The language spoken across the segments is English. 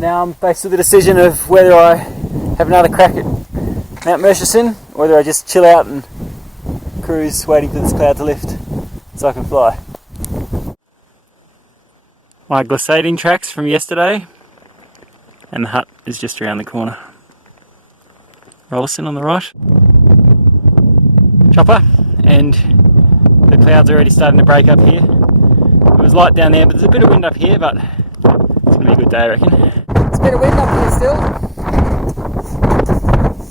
Now I'm faced with the decision of whether I have another crack at Mt Rolleston, or whether I just chill out and cruise waiting for this cloud to lift so I can fly. My glissading tracks from yesterday, and the hut is just around the corner. Rolleston on the right. Chopper, and the clouds are already starting to break up here. It was light down there, but there's a bit of wind up here, but it's going to be a good day, I reckon. There's a bit of wind up here still.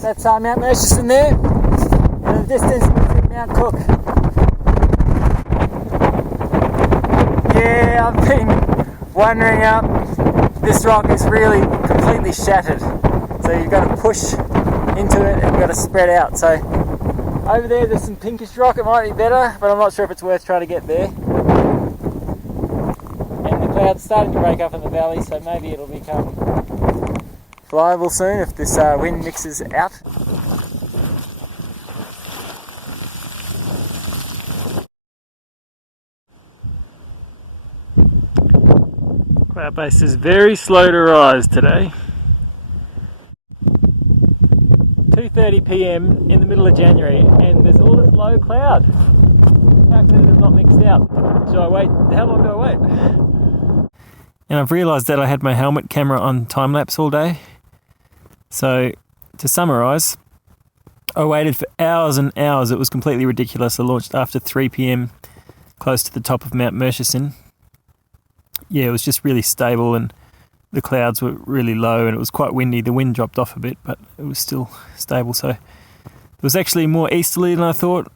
That's Mt Rolleston there, and in the distance we see Mount Cook. Yeah, I've been wandering up. This rock is really completely shattered, so you've got to push into it and you've got to spread out. So over there's some pinkish rock, it might be better, but I'm not sure if it's worth trying to get there. And the cloud's starting to break up in the valley, so maybe it'll become flyable soon if this wind mixes out. Cloud base is very slow to rise today. 2:30 PM in the middle of January, and there's all this low cloud. How come it's not mixed out? Should I wait? How long do I wait? And I've realised that I had my helmet camera on time lapse all day. So to summarise, I waited for hours and hours. It was completely ridiculous. I launched after 3 PM close to the top of Mt Rolleston. Yeah, it was just really stable and the clouds were really low and it was quite windy. The wind dropped off a bit, but it was still stable. So it was actually more easterly than I thought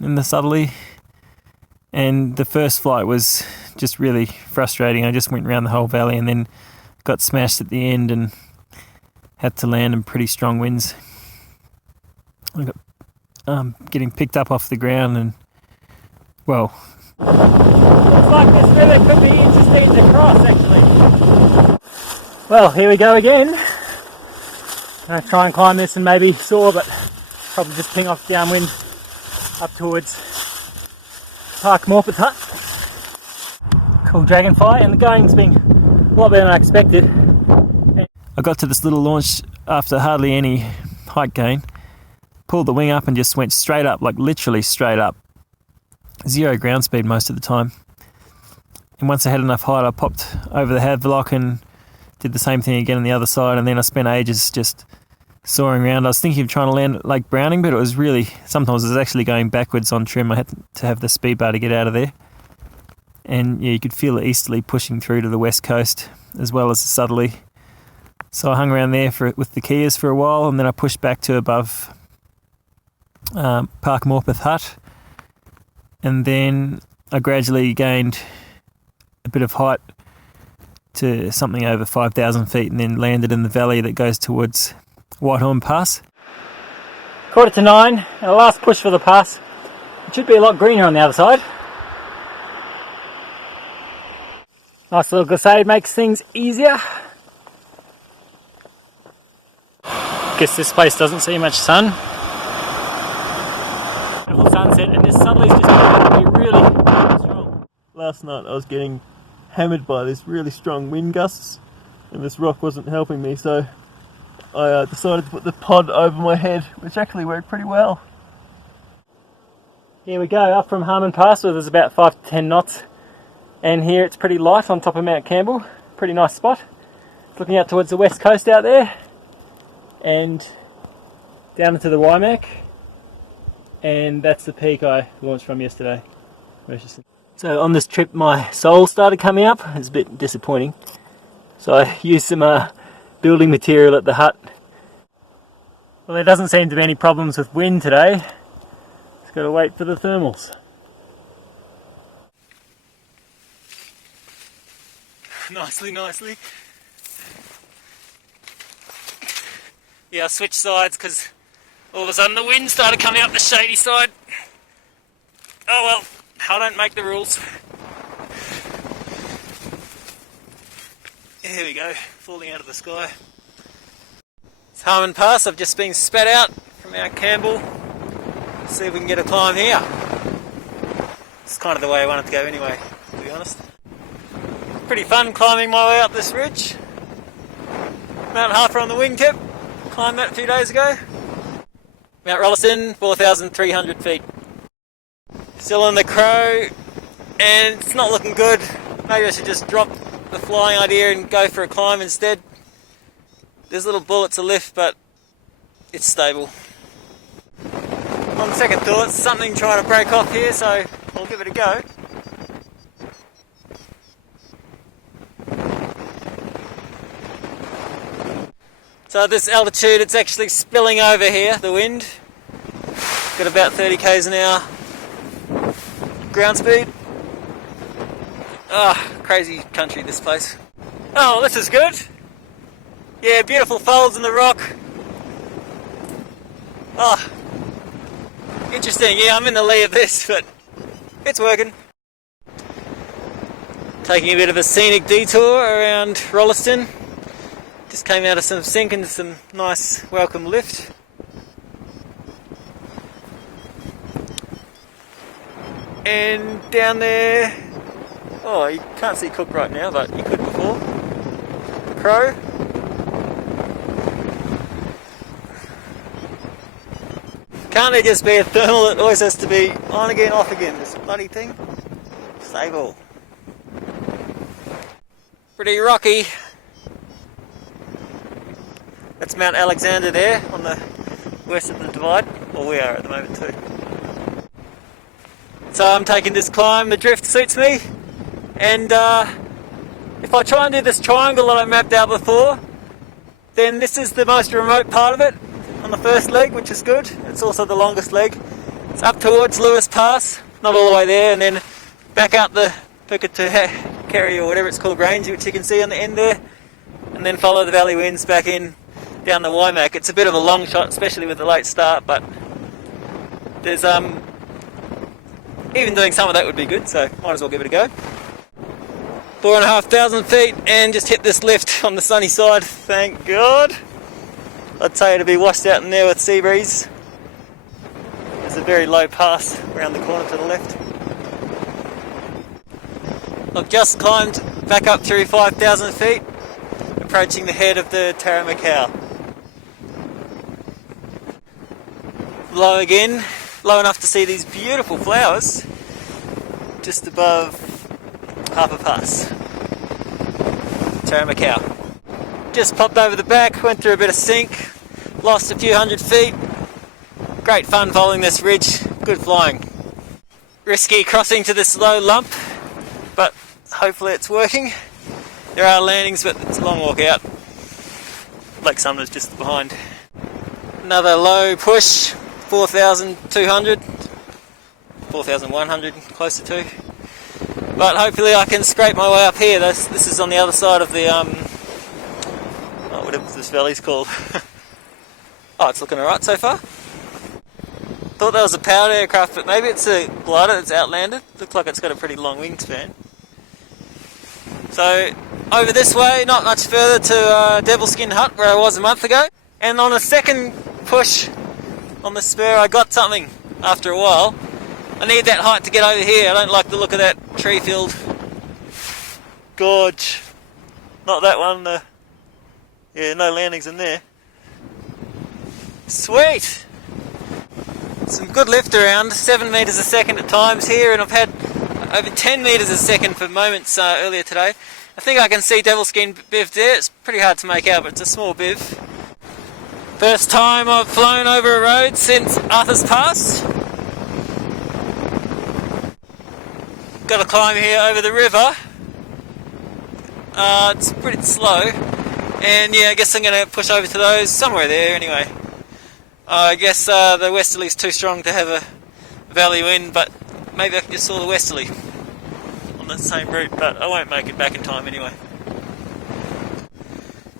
in the southerly. And the first flight was just really frustrating. I just went around the whole valley and then got smashed at the end and had to land in pretty strong winds. I got getting picked up off the ground and, well... Looks like this river could be interesting to cross, actually. Well, here we go again. I'm going to try and climb this and maybe soar, but probably just ping off downwind up towards Park Morpeth Hut. Cool dragonfly, and the going's been a lot better than I expected. I got to this little launch after hardly any height gain, pulled the wing up and just went straight up, like literally straight up. 0 ground speed most of the time. And once I had enough height, I popped over the havelock and did the same thing again on the other side, and then I spent ages just soaring around. I was thinking of trying to land at Lake Browning, but it was really, sometimes it was actually going backwards on trim. I had to have the speed bar to get out of there. And yeah, you could feel it easterly pushing through to the west coast as well as the southerly. So I hung around there with the Kias for a while, and then I pushed back to above Park Morpeth Hut. And then I gradually gained a bit of height to something over 5,000 feet and then landed in the valley that goes towards Harman Pass. 8:45 and the last push for the pass. It should be a lot greener on the other side. Nice little glissade makes things easier. Guess this place doesn't see much sun. Beautiful sunset, and this southerly's just going to be really strong. Last night I was getting hammered by this really strong wind gusts, and this rock wasn't helping me, so I decided to put the pod over my head, which actually worked pretty well. Here we go, up from Harman Pass, where there's about 5 to 10 knots, and here it's pretty light on top of Mount Campbell. Pretty nice spot. Looking out towards the west coast out there, and down into the Waimakariri. And that's the peak I launched from yesterday. So on this trip my sole started coming up. It's a bit disappointing. So I used some building material at the hut. Well, there doesn't seem to be any problems with wind today. Just got to wait for the thermals. Nicely. Yeah, I switched sides because all of a sudden the wind started coming up the shady side. Oh well, I don't make the rules. Here we go, falling out of the sky. It's Harman Pass. I've just been spat out from Mount Campbell. Let's see if we can get a climb here. It's kind of the way I wanted to go anyway, to be honest. Pretty fun climbing my way up this ridge. Mount Harper on the wingtip. Climbed that a few days ago. Mt Rolleston, 4,300 feet. Still on the Crow, and it's not looking good. Maybe I should just drop the flying idea and go for a climb instead. There's little bullets of lift, but it's stable. On second thoughts, something trying to break off here, so I'll give it a go. So at this altitude, it's actually spilling over here, the wind. Got about 30 k's an hour ground speed. Crazy country, this place. Oh, this is good. Yeah, beautiful folds in the rock. Oh, interesting. Yeah, I'm in the lee of this, but it's working. Taking a bit of a scenic detour around Rolleston. Just came out of some sink into some nice welcome lift. And down there, oh, you can't see Cook right now, but you could before. Crow. Can't there just be a thermal that always has to be on again, off again, this bloody thing? Stable. Pretty rocky. That's Mount Alexander there on the west of the divide, or we are at the moment too. So I'm taking this climb, the drift suits me, and if I try and do this triangle that I mapped out before, then this is the most remote part of it on the first leg, which is good. It's also the longest leg. It's up towards Lewis Pass, not all the way there, and then back out the Waimakariri or whatever it's called range, which you can see on the end there, and then follow the valley winds back in down the Waimak. It's a bit of a long shot, especially with the late start, but there's even doing some of that would be good, so might as well give it a go. 4,500 feet and just hit this lift on the sunny side, thank God. I'd say it'd be washed out in there with sea breeze. There's a very low pass around the corner to the left. I've just climbed back up through 5,000 feet, approaching the head of the Taramakau. Low again, low enough to see these beautiful flowers just above Harman Pass. Taramakau. Just popped over the back, went through a bit of sink, lost a few hundred feet. Great fun following this ridge, good flying. Risky crossing to this low lump, but hopefully it's working. There are landings, but it's a long walk out. Lake Sumner's just behind. Another low push, 4,200, 4,100, closer to. But hopefully I can scrape my way up here. This is on the other side of the, whatever this valley's called. Oh, it's looking alright so far. Thought that was a powered aircraft, but maybe it's a glider that's outlanded. Looks like it's got a pretty long wingspan. So, over this way, not much further to Devilskin Hut, where I was a month ago. And on a second push on the spur, I got something after a while. I need that height to get over here. I don't like the look of that tree-filled gorge. Not that one. Yeah, no landings in there. Sweet! Some good lift around, 7 metres a second at times here, and I've had over 10 metres a second for moments earlier today. I think I can see Devilskin Biv there. It's pretty hard to make out, but it's a small biv. First time I've flown over a road since Arthur's Pass. Got to climb here over the river. It's pretty slow, and yeah, I guess I'm going to push over to those, somewhere there anyway. I guess the westerly's too strong to have a valley wind, but maybe I can just saw the westerly on the same route, but I won't make it back in time anyway.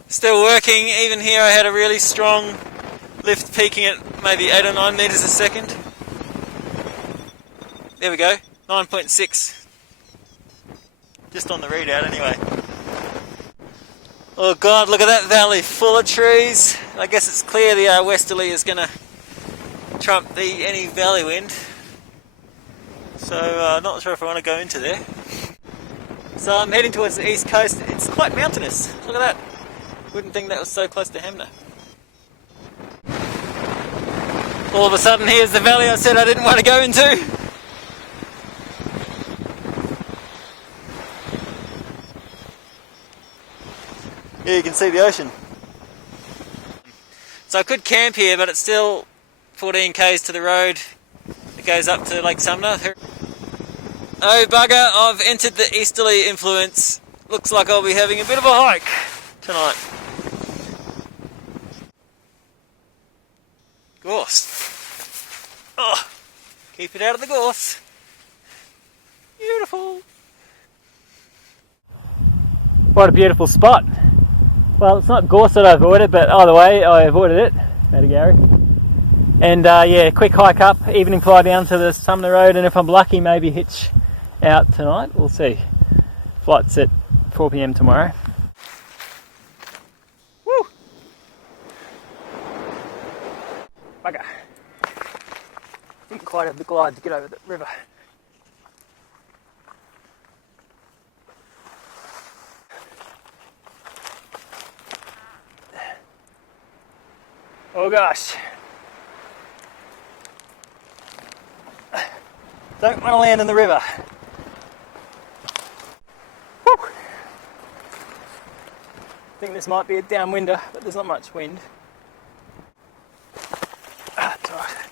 Still working. Even here I had a really strong lift peaking at maybe 8 or 9 metres a second. There we go, 9.6. Just on the readout anyway. Oh God, look at that valley, full of trees. I guess it's clear the westerly is going to trump any valley wind. So not sure if I want to go into there. So I'm heading towards the east coast. It's quite mountainous. Look at that. Wouldn't think that was so close to Hamner. All of a sudden here's the valley I said I didn't want to go into. Yeah, you can see the ocean. So I could camp here, but it's still 14 k's to the road that goes up to Lake Sumner. Oh bugger, I've entered the easterly influence. Looks like I'll be having a bit of a hike tonight. Gorse. Oh, keep it out of the gorse. Beautiful. What a beautiful spot. Well, it's not gorse that I avoided, but either way, I avoided it. Matty Gary. And yeah, quick hike up, evening fly down to the Sumner Road, and if I'm lucky, maybe hitch out tonight. We'll see. Flight's at 4 PM tomorrow. Woo! Bugger. Didn't quite have the glide to get over the river. Oh gosh. Don't want to land in the river. Woo. I think this might be a downwinder, but there's not much wind. It's all right.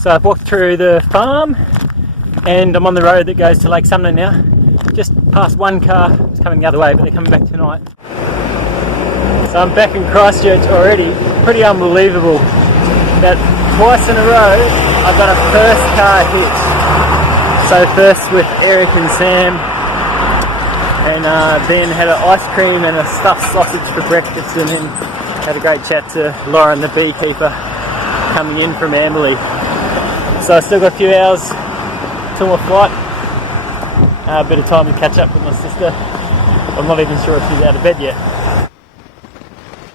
So I've walked through the farm and I'm on the road that goes to Lake Sumner now. Just past one car, it's coming the other way, but they're coming back tonight. So I'm back in Christchurch already. Pretty unbelievable. About twice in a row I've got a first car hit. So first with Eric and Sam, and then had an ice cream and a stuffed sausage for breakfast, and then had a great chat to Lauren the beekeeper coming in from Amberley. So I still got a few hours till my flight. A bit of time to catch up with my sister. I'm not even sure if she's out of bed yet.